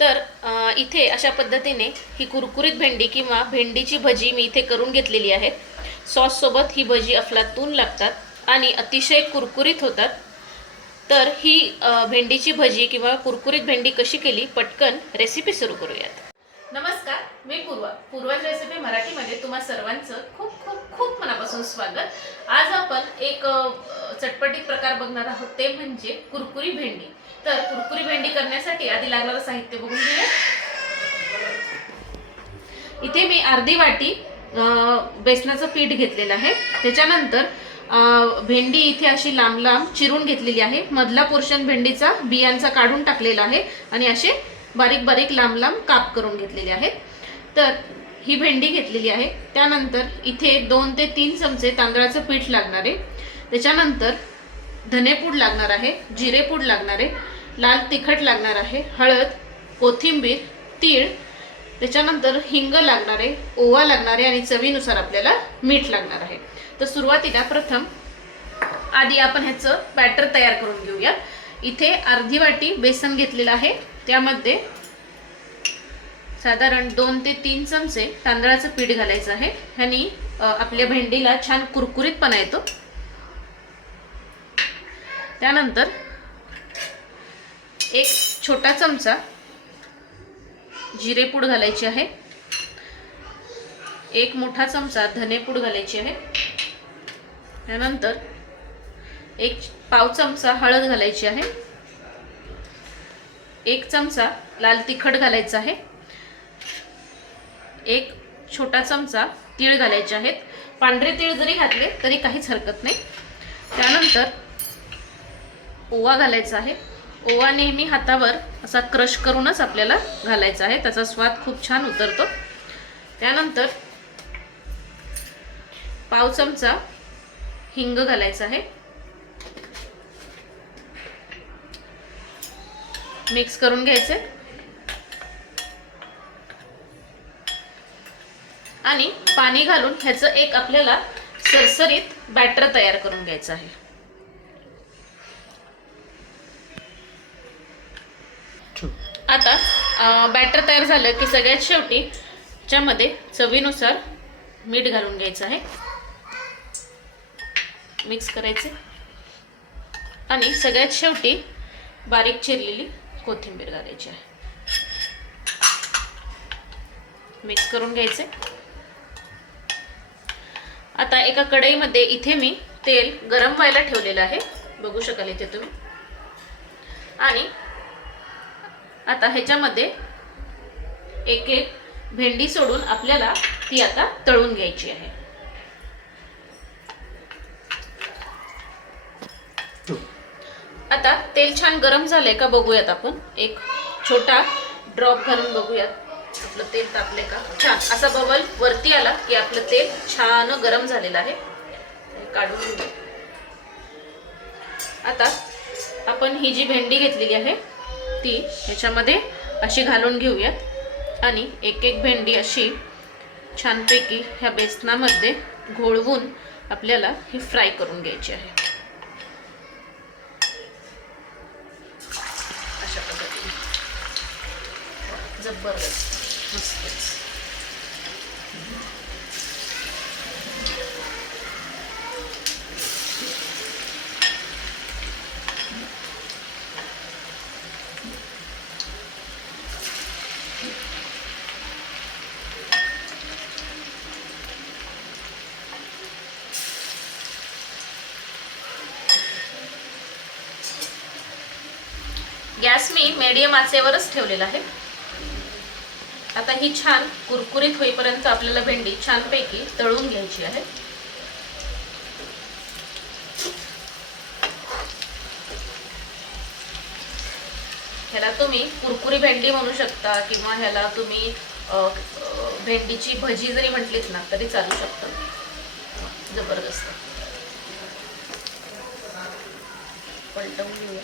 तर इथे अशा पद्धतीने ही कुरकुरीत भेंडी किंवा भेंडीची भजी मी इथे करून घेतलेली आहे. सॉससोबत ही भजी अफलातून लागतात आणि अतिशय कुरकुरीत होतात. तर ही भेंडीची भजी किंवा कुरकुरीत भेंडी कशी केली पटकन रेसिपी सुरू करूयात. मी पूर्वा पूर्वाज रेसिपी मराठीमध्ये तुम्हा सर्वांचं खूप खूप खूप मनापासून स्वागत. आज आपण एक चटपटीत प्रकार बघणार आहोत. ते म्हणजे कुरकुरी भेंडी. तर कुरकुरी भेंडी करण्यासाठी आधी लागणारं साहित्य बघून घेऊया. इथे मी अर्धी वाटी बेसनाचं पीठ घेतलेलं आहे. त्याच्यानंतर भेंडी इथे अशी लांब लांब चिरून घेतलेली आहे. मधला पोर्शन भेंडीचा बियांचा काढून टाकलेला आहे. आणि असे बारीक बारीक लांब लांब काप करून घेतलेले आहेत. तर ही भेंडी घेतलेली आहे. त्यानंतर इथे दोन ते तीन चमचे तांदळाचं पीठ लागणार आहे. त्याच्यानंतर धनेपूड लागणार आहे जिरेपूड लागणार आहे लाल तिखट लागणार आहे हळद कोथिंबीर तीळ त्याच्यानंतर हिंग लागणार आहे ओवा लागणार आहे आणि चवीनुसार आपल्याला मीठ लागणार आहे. तर सुरुवातीला प्रथम आधी आपण ह्याचं बॅटर तयार करून घेऊया. इथे अर्धी वाटी बेसन घेतलेलं आहे. त्यामध्ये साधारण दोन ते तीन चमचे तांदळाचं पीठ घालायचं आहे. ह्यानी आपल्या भेंडीला छान कुरकुरीतपणा येतो. त्यानंतर एक छोटा चमचा जिरेपूड घालायची आहे. एक मोठा चमचा धनेपूड घालायची आहे. त्यानंतर एक पाव चमचा हळद घालायची आहे. एक चमचा लाल तिखट घालायचा आहे. एक छोटा चमचा तीळ घालायचे आहेत. पांढरे तीळ जरी घातले तरी काहीच हरकत नाही. त्यानंतर ओवा घालायचा आहे. ओवा नेहमी हातावर असा क्रश करूनच आपल्याला घालायचा आहे. त्याचा स्वाद खूप छान उतरतो. त्यानंतर पाव चमचा हिंग घालायचा आहे. मिक्स करून घ्यायचे. आणि पाणी घालून ह्याचं एक आपल्याला सरसरीत बॅटर तयार करून घ्यायचं आहे. आता बॅटर तयार झालं की सगळ्यात शेवटी च्यामध्ये चवीनुसार मीठ घालून घ्यायचं आहे. मिक्स करायचे. आणि सगळ्यात शेवटी बारीक चिरलेली कोथिंबीर घालायची आहे. मिक्स करून घ्यायचे. आता एका कढईमध्ये इथे मी तेल गरम व्हायला ठेवलेलं आहे. बघू शकाल इथे तुम्ही. आणि आता ह्याच्यामध्ये एक एक भेंडी सोडून आपल्याला ती आता तळून घ्यायची आहे. आता तेल छान गरम झालंय का बघूयात आपण. एक छोटा ड्रॉप घालून बघूयात. आपलं तेल तापले का? छान. असा बबल वरती आला की आपलं तेल छान गरम झालेलं आहे. काढून घेऊ आता आपण ही जी भेंडी घेतलेली आहे ती ह्याच्यामध्ये अशी घालून घेऊयात आणि एक एक भेंडी अशी छानपैकी ह्या बेसनामध्ये घोळवून आपल्याला ही फ्राय करून घ्यायची आहे. अशा पद्धतीने. जबरदस्त मस्तच गॅस मी मीडियम आचेवरच ठेवलेला आहे. आता ही छान कुरकुरीत होईपर्यंत आपल्याला भेंडी छानपैकी तळून घ्यायची आहे. ह्याला तुम्ही कुरकुरी भेंडी म्हणू शकता किंवा ह्याला तुम्ही भेंडीची भजी जरी म्हटलीत ना तरी चालू शकतं. जबरदस्त. पलटवून घेऊया.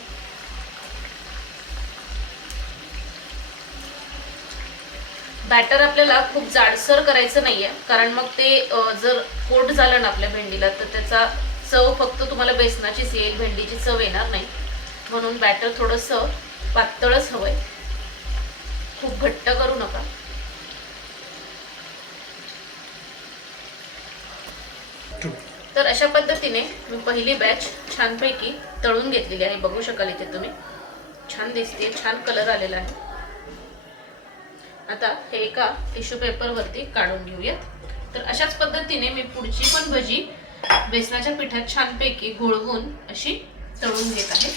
बॅटर आपल्याला खूप जाडसर करायचं नाहीये. कारण मग ते जर कोट झालं ना आपल्या भेंडीला तर त्याचा चव फक्त तुम्हाला बेसनाचीच येईल भेंडीची चव येणार नाही. म्हणून बॅटर थोडंसं पातळच हवंय. खूप घट्ट करू नका. तर अशा पद्धतीने मी पहिली बॅच छानपैकी तळून घेतलेली आहे. बघू शकाल इथे तुम्ही. छान दिसते छान कलर आलेला आहे. आता हे एका टिश्यू पेपरवरती काढून घेऊयात. तर अशाच पद्धतीने मी पुढची पण भजी बेसनाच्या पिठात छानपैकी घोळवून अशी तळून घेत आहे.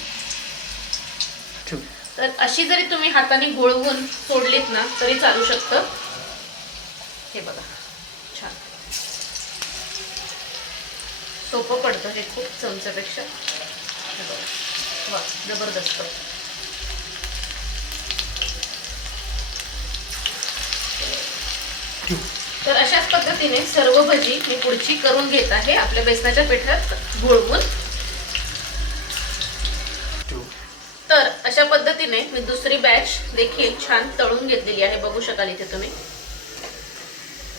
तर अशी जरी तुम्ही हाताने घोळवून सोडलीत ना तरी चालू शकतं. हे बघा छान. सोपं पडतं हे खूप चमच्यापेक्षा. वा जबरदस्त. तर अशाच पद्धतीने सर्व भजी मी पुढची करून घेत आहे. आपल्या बेसनाच्या पिठात घोळवून तर अशा पद्धतीने मी दुसरी बॅच देखील छान तळून घेतलेली आहे. बघू शकाल इथे तुम्ही.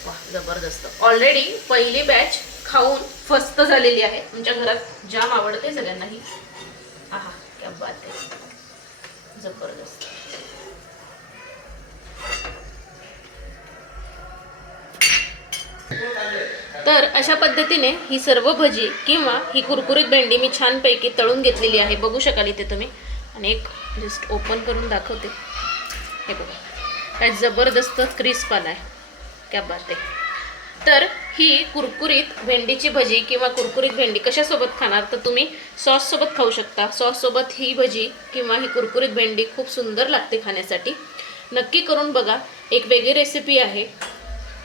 वा जबरदस्त. ऑलरेडी पहिली बॅच खाऊन फस्त झालेली आहे. तुमच्या घरात जाम आवडते सगळ्यांनाही. आहा क्या बात आहे. जबरदस्त. तर अशा पद्धतीने ही सर्व भजी किंवा ही कुरकुरीत भेंडी मी छानपैकी तळून घेतलेली आहे. बघू शकाल इथे तुम्ही. आणि एक जस्ट ओपन करून दाखवते. हे बघा. काय जबरदस्त क्रिस्प आला आहे क्या बात आहे. तर ही कुरकुरीत भेंडीची भजी किंवा कुरकुरीत भेंडी कशासोबत खाणार? तर तुम्ही सॉससोबत खाऊ शकता. सॉससोबत ही भजी किंवा ही कुरकुरीत भेंडी खूप सुंदर लागते खाण्यासाठी. नक्की करून बघा. एक वेगळी रेसिपी आहे.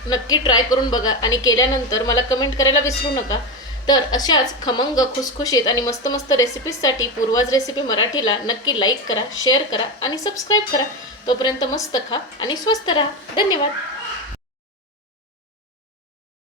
नक्की ट्राय करून बघा आणि केल्यानंतर मला कमेंट करायला विसरू नका. तर अशाच खमंग खुसखुशीत आणि मस्त मस्त रेसिपीजसाठी पूर्वाज रेसिपी मराठीला नक्की लाईक करा शेअर करा आणि सबस्क्राईब करा. तोपर्यंत मस्त खा आणि स्वस्त राहा. धन्यवाद.